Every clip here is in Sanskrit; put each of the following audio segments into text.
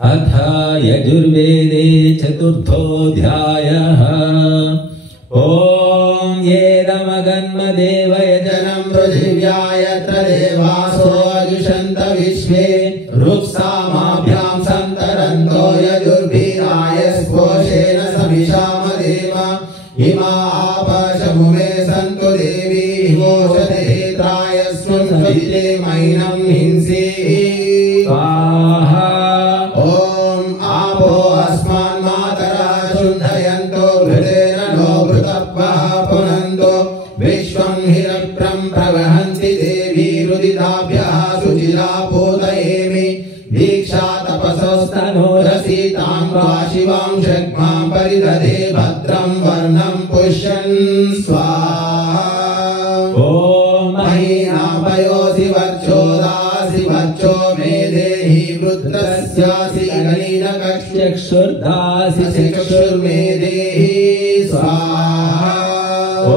अथ यजुर्वेदे चतुर्थोऽध्यायः। ॐ येदमगन्मदेव यजनं पृथिव्यायत्र देवासो अजुषन्त विश्वे रुक्सामाभ्यां सन्तरन्तो यजुर्भिरायस्पोषेण समिषामदेव इमा आपशमुमे सन्तु देवी मोषते त्रायस्वं सविते मैनं हिंसे स्वाहा। ॐ आपो अस्मान् मातरः शुद्धयन्तो घृतेन नो घृतप्वः पुनन्तो विश्वं हिरण्यं प्रवहन्ति देवी रुदिताभ्यः सुचिरा पूतयेमि दीक्षा तपसस्तनोरसीतां वा शिवां शक्मां परिदधे भद्रं वर्णं पुष्यन् स्वाहा। ॐ महीनापयोऽसि वर्चोदासि वर्चो मे देहि वृत्रस्यासि गणीनकक्षुर्दासि चक्षुर्मे देहि स्वाहा। ॐ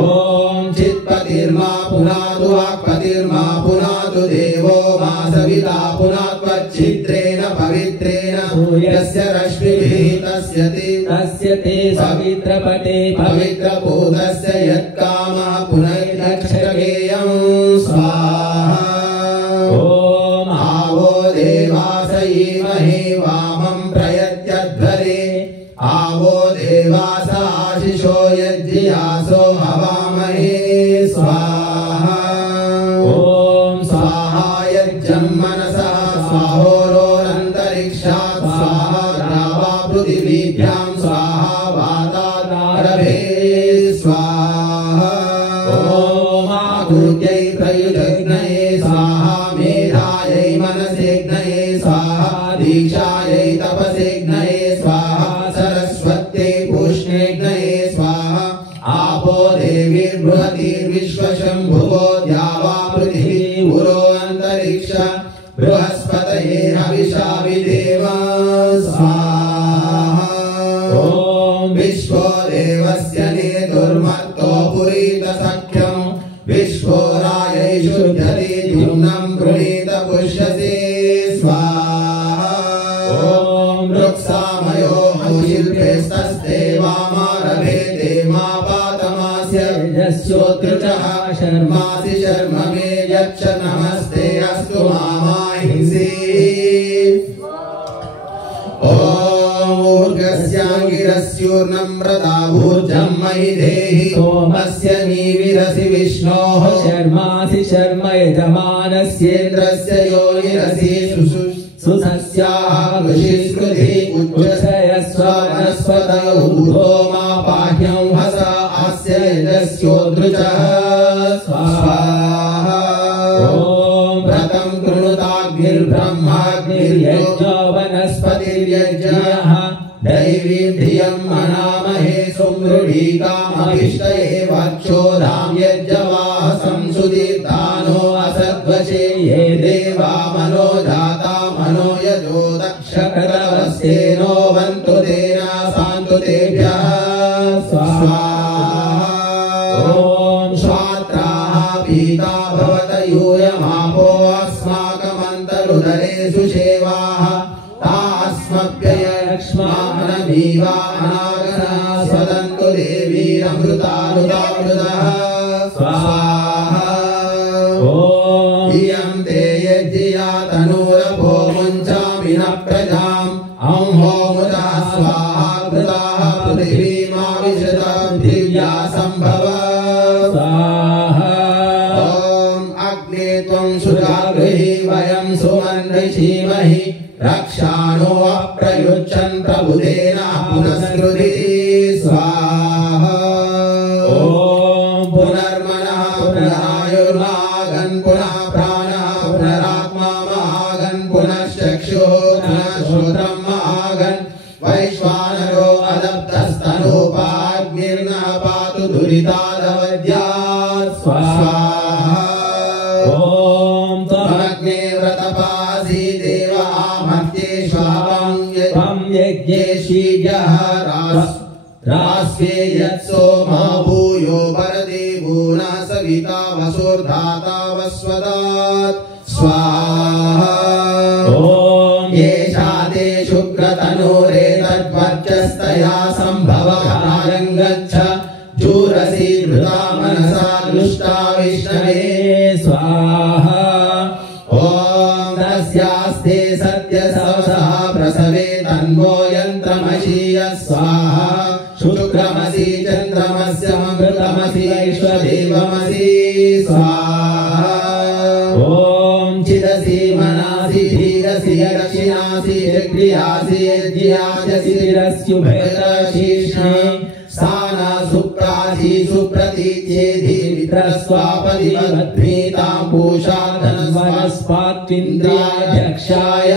चित्पतिर्मा पुनातु वाक्पतिर्मा पुनातु देवो मा सविता पुनात्वच्छिद्रेण पवित्रेण यस्य रश्मिभिः तस्य ते सवित्रपटे पवित्रभूतस्य यत्कामः पुनर्नक्षगेयं स्वाहा। ॐ आवो देवासयीमहे वामं प्रयत्यध्वरे आवो देवास आशिषो यज्ञियासो हवामहे स्वाहा। ॐ स्वाहा यज्ञं मनसा स्वाहोरोरन्तरिक्षात् स्वाहा द्रावा पृथिवीभ्यां स्वाहा वातादारभे स्वाहा। ॐ आकृत्यै प्रयुजग्नये स्वाहा मेधायै मनसेग्नये स्वाहा दीक्षायै तपसेग्नये स्वाहा सरस्वत्यै पूष्णेग्नये स्वाहा। आपो देवीर्बृहतीर्विश्वशम्भुवो द्यावा पृथिवी पुरो अन्तरिक्ष बृहस्पतये हविषा विदेव स्वाहा। ॐ विश्वो देवस्य नेतुर्मत्तो पुरीत सख्यं विश्वो रायै शुध्यते द्युम्नं गृणीत पुष्यसे स्वाहा। ॐ वृक्षामयो हविर्भेस्तस्ते वामारभेते मा पातमास्य यस्योत्रुचः शर्मासि शर्म मे यच्छ नमस्ते अस्तु मामाहिंसि। ॐ ऊर्गस्याङ्गिरस्योर्नम्रता ऊर्जं मयि देहि सोमस्य नीविरसि विष्णोः शर्मासि शर्म यजमानस्येन्द्रस्य योनिरसि सुसस्याः ऋषिस्कृति उच्चयस्व वनस्पतयो ऊर्ध्वो मा पाह्यं हसा अस्य यजस्योदृचः स्वाहा। ॐ व्रतं कृणुताग्निर्ब्रह्माग्निर्यज्ञो वनस्पतिर्यज्ञः दैवीं धियं मनामहे सुमृढीकामभिष्टये वक्षोधां यज्ञवाः संसुदीर्तानो असद्वशे ये देवा मनोजाता मनो यजो दक्षकरवस्तेनो वन्तु तेना सान्तु तेभ्यः स्वाहा। ॐ स्वात्राः पीता भवत यूयमापो अस्माकमन्तरुदरेषु सेवाः तास्मभ्ययक्ष्मानमीवानागना स्वदन्तु देवीरमृतानुदामृतः स्वाहा। ॐ इयं ते यज्ञिया तनूरभो मुञ्चामि न प्रजाम् अंहोमुदा स्वाहा कृताः पृथिवीमाविशता दिव्या सम्भव स्वाहा। ॐ अग्ने त्वं सुजागृहि वयं सुमन्त्रिषीमहि रक्षाणो अप्रयुच्छन् प्रबुधेन पुनस्कृति स्वाहा। ॐ पुनर्मनः पुनरायुर्मागन् पुनः प्राणः पुनरात्मा महागन् पुनश्चक्षुः पुनः श्रोत्रं महागन् वैश्वानरो अदब्धस्तनोपाग्निर्नः पातु दुरितादवद्यात् स्वाहा। ॐ त्वमग्ने व्रतपासि देव आमर्त्ये स्वावं यज्ञेशीयः रास्ये यत्सोमा भूयो वरदेवो न सविता वसुर्धाता वस्वदात् स्वाहा। ॐ येषा ते शुक्र सत्यसवसः प्रसवे तन्वो यन्त्रमशीय स्वाहा शुक्रमसि चन्द्रमस्य मृतमसि विश्वदेवमसि स्वाहा ॐ चिदसि मनासि धीरसि दक्षिणासि क्रियासि यज्ञासि शिरस्युभयशीर्षे स्थाना सुप्राधि सुप्रतीचेधि मित्रस्वापदिवद्भीतां पूषा धनस्वास्पात्विन्द्रियाध्यक्षाय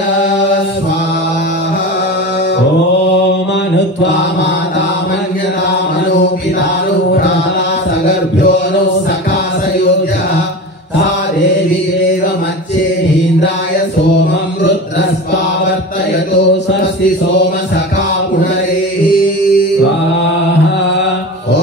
स्वाहा ॐ अनुत्वा माता मन्यता मनोपितानुराधा सगर्भ्यो नो सखा सयोज्यः सा देवी एवमच्चेन्द्राय सोमं रुद्रस्वावर्तयतो स्वस्ति सोम सखा पुनरेहि स्वाहा ॐ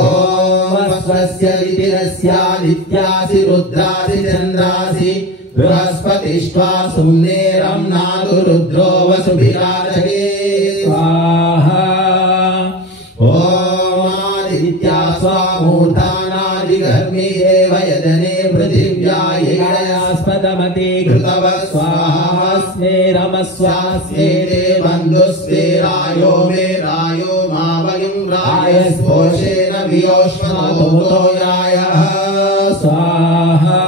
स्वस्य लिपिरस्यादित्यासि रुद्रासि चन्द्रासि बृहस्पतिष्ठा सुम्नेरं नादु रुद्रो वसुभिराजगे स्वाहा ॐ आदित्या स्वामूर्धानादिगर्मी एव यजने पृथिव्या येनयास्पदमते कृतव स्वाहास्मे रमस्वास्मे ते बन्धुस्मे रायो मे रायो मावगिं रायस्पोषेण वियोष्मतो यायः स्वाहा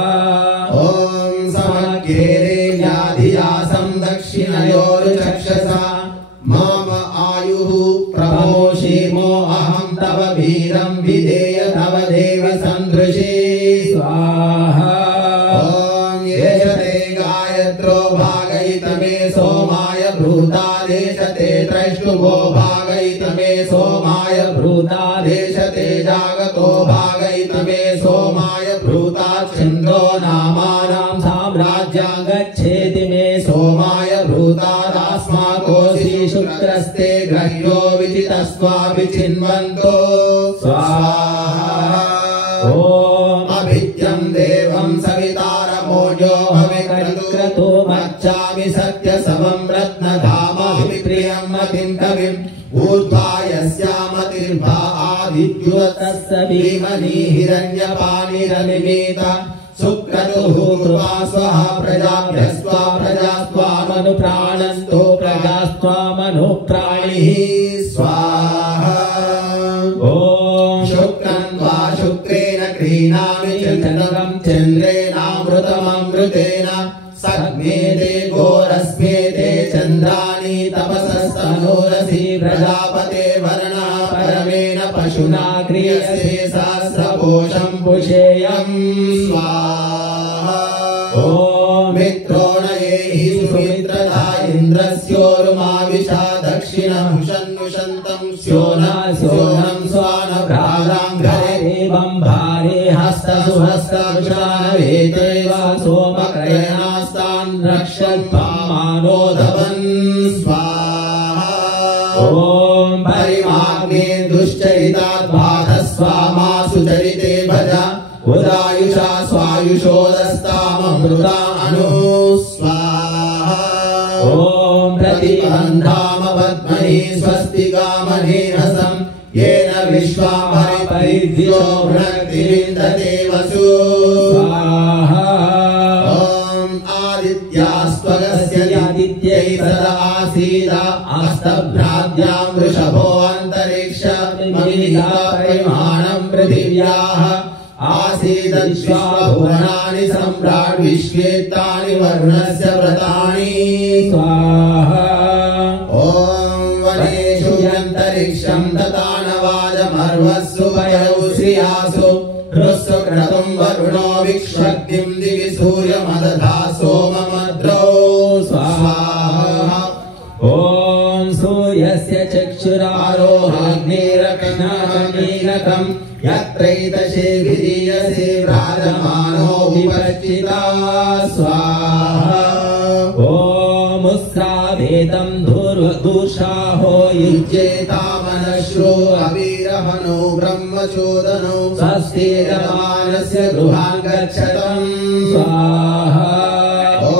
ॐ समग्रे व्याधियासं दक्षिणयोर्चक्षसा माम आयुः प्रमोषीमो अहं तव वीरं विधेय तव देव सन्दृशे स्वाहा ॐ येषते गायत्रो भागयित मे सोमाय भूतादेशते त्रैष्टुभो भागयित मे सोमाय भूतादेशते जागतो भागयित मे सोमाय भूताच्छन्द्रो नामानां साम्राज्यां गच्छेति मे सोमाय भूतादास्माकोऽसि शुक्रस्ते ग्रह्यो विचितस्त्वा विचिन्वन्तो स्वाहा ॐ अभित्यं देवं सवितारमोजो भविक्रतुः मच्चामि सत्यसमं रत्नधामामि प्रियं मतिं कविम् ऊर्ध्वा यस्यामतिर्भा आदित्योतस्य भीमनि हिरण्यपाणिरनिमीत सुक्रतुः कृपा स्वः प्रजाभ्यस्त्वा प्रजास्त्वामनुप्राणन्तो प्रजास्त्वामनुप्राणिः स्वाहा ॐ शुक्रं वा शुक्रेण गृह्णामि चन्द्रं चन्द्रेणामृतममृतेन सग्मेते घोरस्मेते चन्द्राणि तपसस्तनोरसि प्रजापते वर्णः परमेण पशुना क्रियते सहस्रकोशं पुषेयं स्वाहा ॐ मित्रोणयेहि सुमित्रधा इन्द्रस्योरुमाविशा दक्षिणं शन्नुषन्तं स्योनं स्वानभ्राजां घरे एवं भारे हस्तसुहस्तविशानवेते वा सोमक्रयणास्तान् रक्षन्मानोधवन् स्वाहा ॐ परिमाग्ने दुश्चरितात् बाधस्वामासु चरिते भज उदायुषा स्वायुषोदस्ताममृता अनु स्वाहा ॐ प्रतिबन्धामपद्मनि स्वस्तिकामनेहसं येन विश्वा परिपरिध्यो वृणक्तिविन्दते वसु स्वाहा ॐ आदित्यास्त्वगस्य आदित्यै सदा आसीद आस्तभ्राद्यां वृषभो अन्तरिक्ष परिमाणं पृथिव्याः आसीदश्वा भुवनानि सम्राट् विश्वेत्तानि वरुणस्य व्रतानि स्वाहा ॐ वनेषु यन्तरिक्षं ददानवाजमर्वस्सु पयौ श्रियासु ह्रस्व क्रतुं वरुणो विक्ष्वग्निं दिवि सूर्यमदधा सोममद्रौ स्वाहा ॐ सूर्यस्य चक्षुरारोहाग्निरकनानीरकं यत्रैतशे विधीयसे व्राजमानो विपश्चिता स्वाहा ॐ मुस्रावेदं दुर्दुषाहो युज्येतामनश्रो अवीरहनो ब्रह्मचोदनो स्वस्तिरमानस्य गृहान् गच्छतं स्वाहा ॐ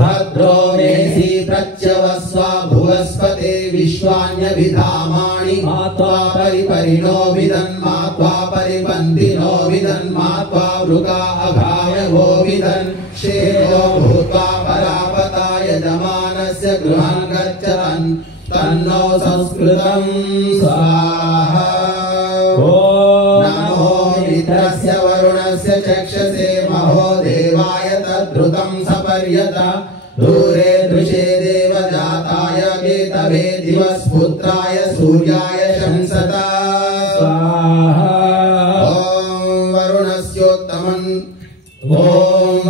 भद्रो मेसि प्रत्यवस्वा भुवस्पते विश्वान्यभिधामानि मात्वा परिपरिणो विदन् मात्वा परिपन्थिनो विदन् मात्वा वृका अघायवो विदन् शेतो भूत्वा परापता यजमानस्य वरुणस्य गृहं गच्छन् तन्नो संस्कृतं स्वाहा नमो मित्रस्य वरुणस्य चक्षसे महो देवाय तद्धृतं सपर्यत दूरे दृशे देवजाताय केतवे दिवस्पुत्राय सूर्याय शंसता स्वाहा ॐ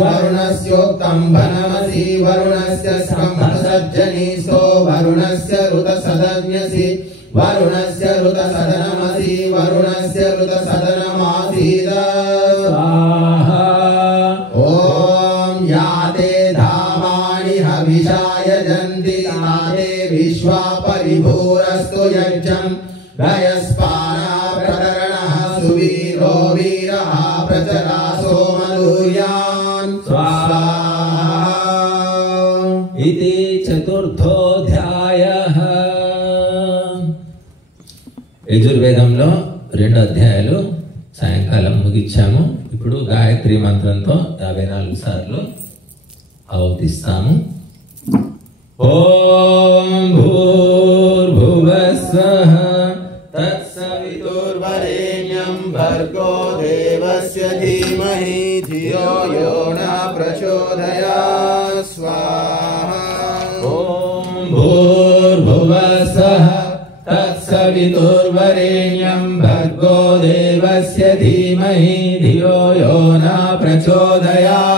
वरुणस्योक्तं भनमसि वरुणस्य स्कम्भसज्जनीस्तो वरुणस्य ऋतसदन्यसि वरुणस्य ऋतसदनमसि वरुणस्य ऋतसदनमासीद स्वाहा ॐ याते धामानि हविषाय जन्ति ताते विश्वा परिभूरस्तु यज्ञं गयस्पाना प्रकरणः सुवीरो वीरः प्रचरा सोमदूर्यान् स्वाहा इति चतुर्थोऽध्यायः యజుర్వేదంలో 2 అధ్యాయాలు సాయంకాలం ముగించాము. ఇప్పుడు గాయత్రి మంత్రంతో 54 సార్లు ఆవర్తిస్తాము. ఓం భూర్భువస్వః తత్సవితుర్వరేణ్యం భర్గో దేవస్య ధీమహి ధియో యో న ప్రచోదయాత్ స్వాహా. ఓం భూర్భువస్వః तत्सवितुर्वरेण्यं भर्गो देवस्य धीमहि धियो यो न प्रचोदयात्